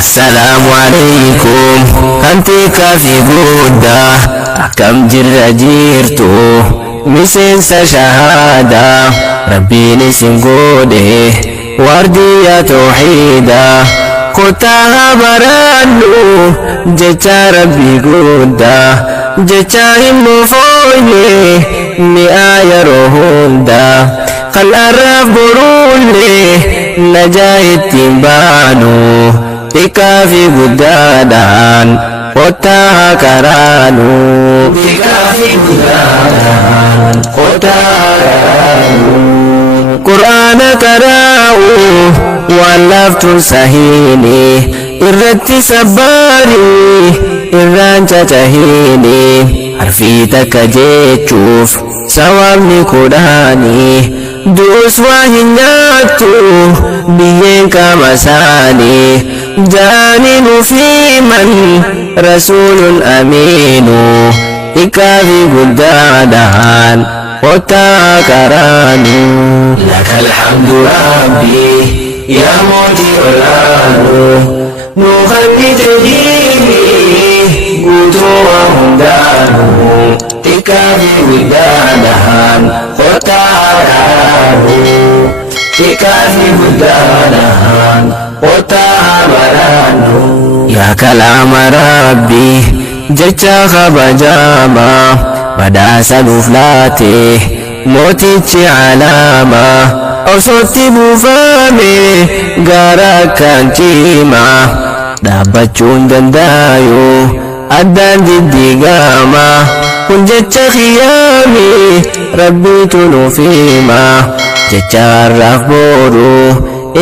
السلام عليكم أنتي كافي بودا أكم جر جيرتو مسنس شهادة ربي نسنقوده وردية توحيدا كتاها برانو جتا ربي قودا جتا المفوني نآية روهوندا قل أرف برولي نجاهد تنبانو تكافي قدادان قطاها كرانو تكافي قدادان قطاها كرانو قرآن كراو واللفت سهيني irratti sabbarii irraan cacahini harfii takka jechuuf sawaabni kudhaanii du'us waa hin nyaattu biyyeen qaama isaanii jaaniin ufiiman rasuulun amiinu xiqqaafi guddaadhaan qottaa karaanu lakal hamdu rabbii yaa mootii olaanu nuufanni tajjiini guutuu hundaanu xiqqaafi guddaadhaan qottaa karaanu xiqqaafi guddaadhaan qottaa baraanu yaa kalaama rabbii jecha kabajamaa badhaasa nuuf laate mootichi alaamaa osotti buufame gara kan cimaa dhaabbachuun danda'u addaan diddigama kun jecha khiyyaami rabbiitu nuuf hima jecha har'aaf booru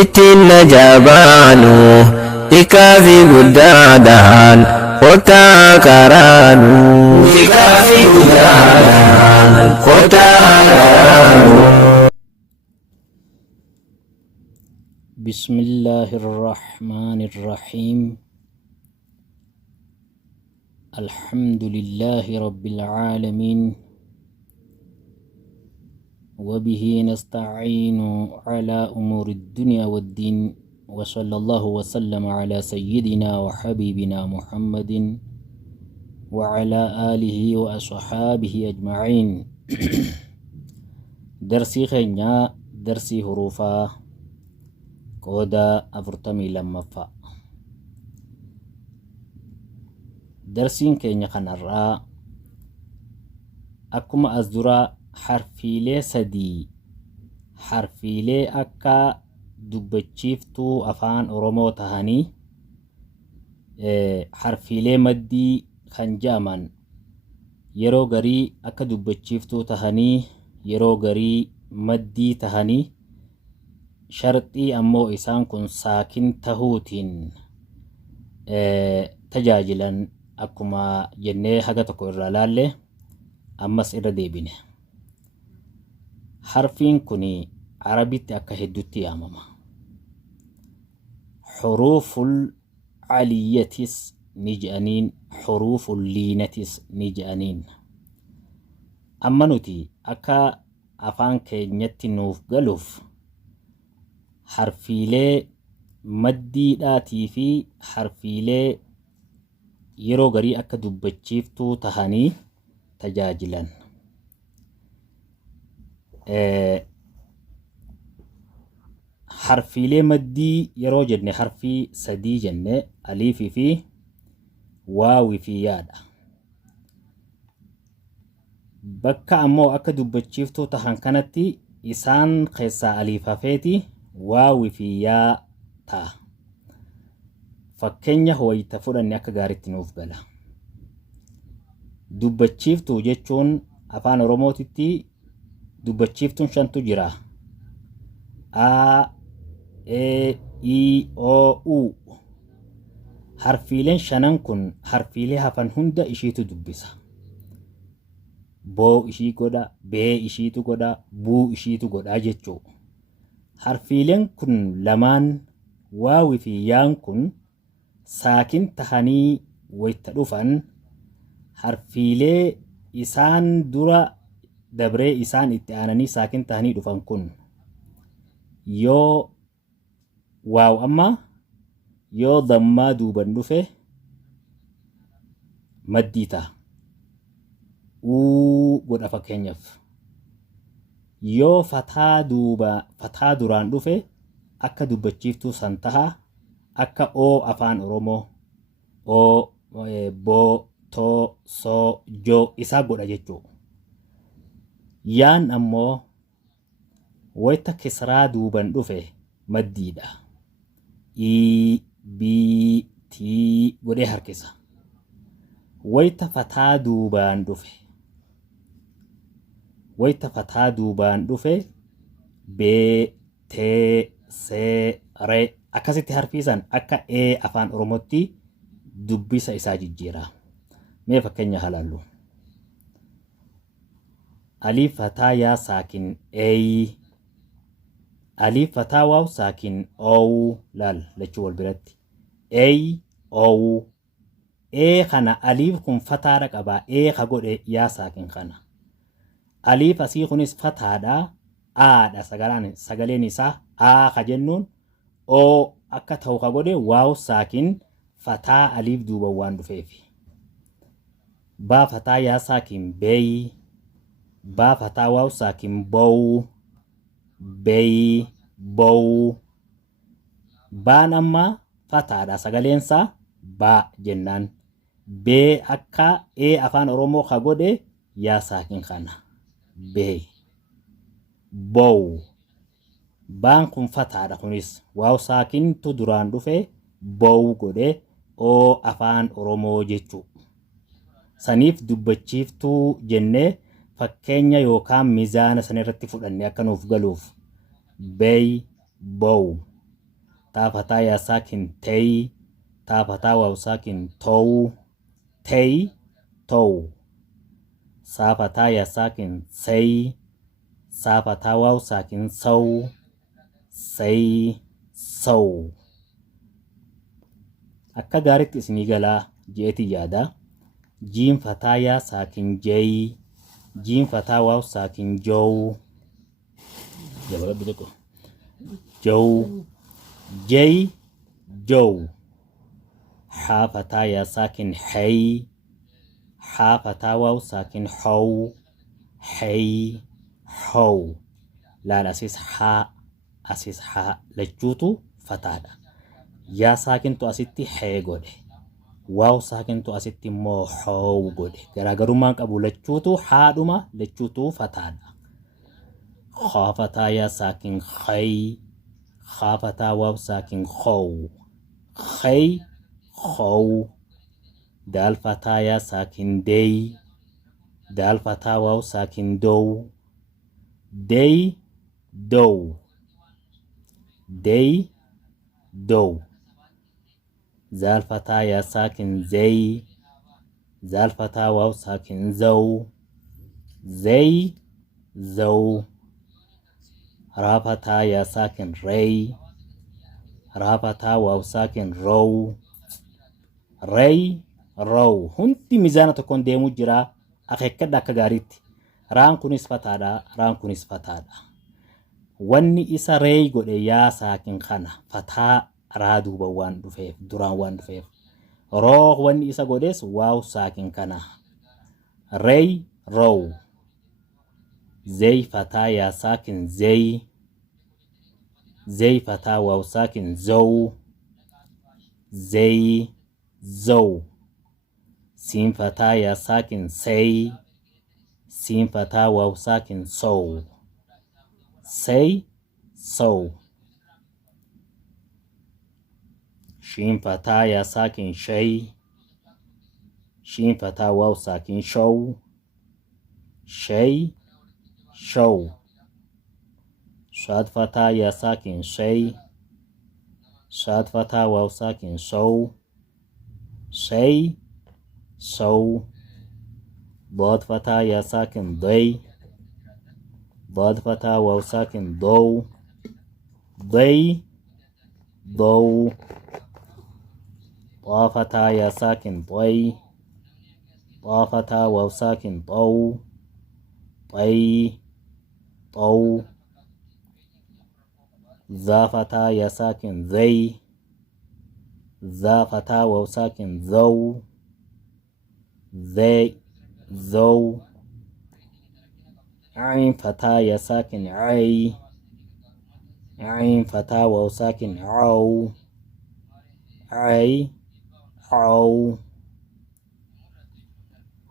ittiin najabaanu xiqqaafi guddaadhaan qottaa karaanu xiqqaafi guddaadhaan qottaa karaanu. بسم الله الرحمن الرحيم الحمد لله رب العالمين وبه نستعين على أمور الدنيا والدين وصلى الله وسلم على سيدنا وحبيبنا محمد وعلى آله وأصحابه أجمعين درسي خينيا درسي حروفا قودا أفرتمي لمفا درسين كينيا خنرا أكما أزدرا حرفيلي سدي حرفيلي أكا دبتشيفتو أفان أورومو تهاني حرفيلي مدي خنجامان يرو غري أكا دبتشيفتو تهاني يرو غري مدي تهاني sharxii ammoo isaan kun saakin tahuutiin tajaajilan akkuma jennee haga tokko irraa laalle ammas irra deebine. Harfiin kun arabitti akka hedduutti yaamama. Xuruuful caliyyatis ni jedhaniin, xuruuful liinatis ni jedhaniin. Amma nuti akka afaan keenyatti nuuf galuuf harfiilee maddiidhaatii fi harfiilee yeroo garii akka dubbachiiftuu tahanii tajaajilan. Harfiilee maddii yeroo jenne harfii sadii jenne aliifii fi waawii fi yaadha. Bakka ammoo akka dubbachiiftuu tahan kanatti isaan keessaa aliifafeeti waawi fi yaa ta'a. Fakkeenya ho'ita fudhanne akka gaariitti nuuf gala. Dubbachiiftuu jechuun afaan Oromootitti dubbachiiftuun shantu jira. A, E, I, O, U. Harfiileen shanan kun harfiilee hafan hunda ishiitu dubbisa. Boo ishii godha, bee ishiitu godha, buu ishiitu godha jechuu. Harfiileen kun lamaan waawi fi yaan kun saakin tahanii wayta dhufan harfiilee isaan dura dabree isaan itti aananii saakin tahanii dhufan kun yoo waaw amma yoo dammaa duuban dhufe maddii ta'a. Uu godha fakkeenyaaf. Yoo fataa duraan dhufe akka dubbachiiftuu san taha akka oo afaan Oromoo oo boo too soo joo isaa godha jechuu. Yaan ammoo wayta kisraa duuban dhufe maddiidha. Ii bii tii godhee harkisa. Wayta fataa duubaan dhufe bee tee see ree akkasitti harfiisan akka afaan Oromootti dubbisa isaa jijjiira. Mee fakkeenya halaallu. Alif fataa yaa saakin eeyi. Alif fataa waaw saakin oowu laal lachuu wal biratti. Eeyi oowu. Kana alif kun fataadha qabaa. Ka godhe yaa saakin kana. Alif asii kunis fataadha. Aadha sagaleen isaa ka jennuun oo akka ta'u ka godhe waaw saakin fataa alif duuba waan dhufeefi. Baa fataa yaa saakin beeyi. Baa fataa waaw saakin boowu. Beeyi boowu. Baan amma fataadha sagaleensaa baa jennaan. Bee akka afaan Oromoo ka godhe yaa saakin kana. Bee boowu. Baan kun fataadha kunis waaw saakintu duraan dhufe boowu godhe oo afaan Oromoo jechuu. Saniif dubbachiiftuu jennee fakkeenya yookaan miizaana sana irratti fudhannee akka nuuf galuuf. Beey boowu. Taa fataa yaa saakin teeyi. Taa fataa waaw saakin toowu. Teeyi toowu. Saa fataa yaa saakin seeyi. Saa fataa waaw saakin sowu. Seeyi sowu. Akka gaariitti isinii galaa jeetii yaada. Jiin fataa yaa saakin jeeyi. Jiin fataa waaw saakin joowu. Joowu. Jeeyi joowu. Haa fataa yaa saakin heeyi. Haa fataa waaw saakin hoowu. Heeyi hoowu. Laal asis haa lachuutu fataadha. Yaa saakintu asitti hee godhe. Waaw saakintu asitti immoo hoowu godhe. Garaagarummaan qabu lachuutu haadhuma lachuutu fataadha. Haa fataa yaa saakin heeyi. Haa fataa waaw saakin hoowu. Heeyi hoowu. Daal fataa yaa saakin deeyi. Daal fataa waaw saakin doowu. Deeyi doowu. Deeyi doowu. Zaal fataa yaa saakin zeeyi. Zaal fataa waaw saakin zowu. Zeeyi zowu. Raa fataa yaa saakin reeyi. Raa fataa waaw saakin roowu. Reeyi roowu. Hundi miizaana tokkoon deemuu jira. Akeekkadha akka gaariitti. Raan kunis fataadha. Raan kunis fataadha. Wanni isa reeyi godhe yaa saakin kana fataa raa duuba waan dhufeef duraan waan dhufeef. Roo wanni isa godhes waaw saakin kana. Reeyi roowu. Zeeyi fataa yaa saakin zeeyi. Zeeyi fataa waaw saakin zowu. Zeeyi zowu. Siin fataa yaa saakin seeyi. Siin fataa waaw saakin sowu. Seeyi sowu. Shin fataa yaa saakin sheeyi. Shin fataa waaw saakin showu. Sheeyi showu. Shaad fataa yaa saakin sheeyi. Shaad fataa waaw saakin sowu. Sheeyi sowu. Dood fataa yaa saakin doy. Dood fataa waaw saakin dow. Doy dow. Doo fataa yaa saakin doy. Doo fataa waaw saakin dow. Doy dow. Zaa fataa yaa saakin zey. ذا فتاة واو ساكن ذو ذي ذو عين فتاة يا ساكن عي عين فتاة واو ساكن عو عي عو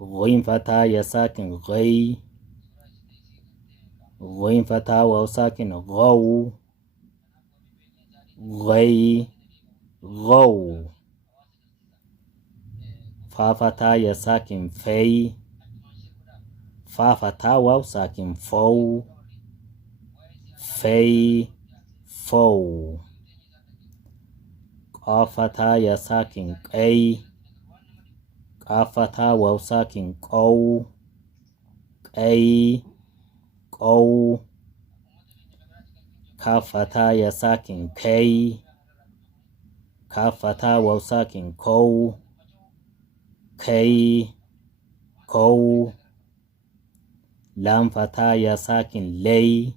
غين فتاة يا ساكن غي غين فتاة واو ساكن غو غي غو فا فتاة يا ساكن في فا فتاة واو ساكن فو في فو قاف فتاة يا ساكن قي قاف فتاة واو ساكن قو قي قو كاف فتاة يا ساكن كي كاف فتاة واو ساكن كو كي كو لام فتاة يا ساكن لي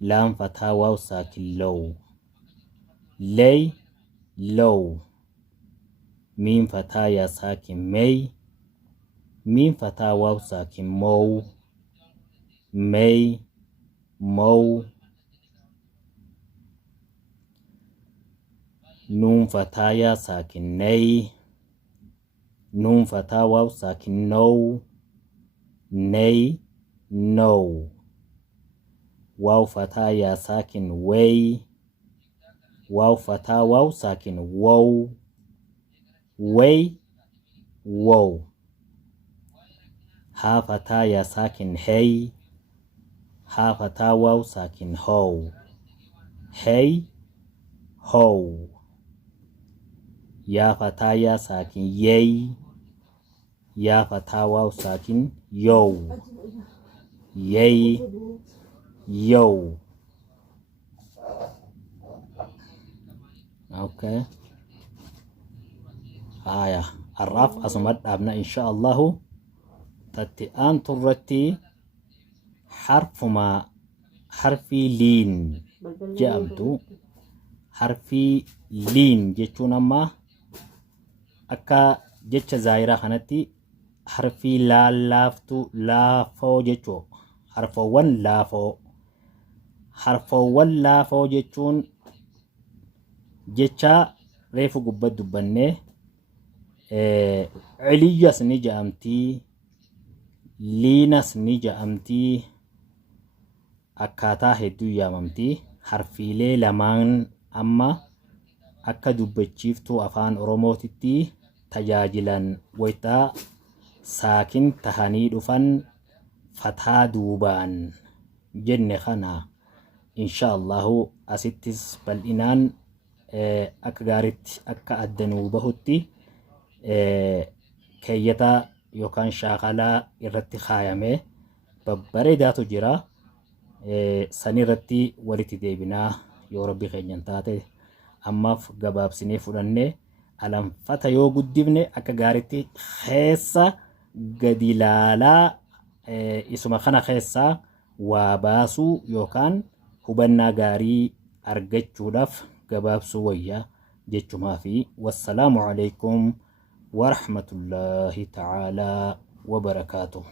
لام فتاة واو ساكن لو لي لو ميم فتاة يا ساكن مي ميم فتاة واو ساكن مو مي مو نون فتاة يا ساكن ني نون فتاة واو ساكن نو ني نو واو فتاة يا ساكن وي واو فتاة واو ساكن وو وي وو ها فتاة يا ساكن هي ها فتاة واو ساكن هو هي هو يا فتاة يا ساكن يي يا فتاة واو ساكن يو يي يو اوكي الرف أصمت أبنا إن شاء الله تتئان ترتي حرفي لين جامتو حرفي لين جتشون أما أكا جتش زايرة خانتي حرفي لا لافتو لافو جتشو حرفوان لافو جتشون جتشا ريفو قبت دبنه علياس نجامتي ليناس نجامتي akkaataa hedduu yaamamti harfiilee lamaan amma akka dubbachiiftuu afaan oromootitti tajaajilan waytaa saakin tahanii dhufan fataa duubaan jenne kana insha Allahu asittis bal'inaan akka gaaritti akka addanuu bahutti keeyyataa yookaan shaakalaa irratti kaayamee babbareedaatu jira. sanirratti walitti deebinaa yoo rabbi keenyan taate ammaaf gabaabsinee fudhanne alanfata yoo guddifne akka gaaritti keessa gadi laalaa isuma kana keessaa waa baasuu yookaan hubannaa gaarii argachuudhaaf gabaabsuu wayyaa jechumaa fi wassalaamu alaykum wa rahmatullahi ta'aalaa wa barakaatuh.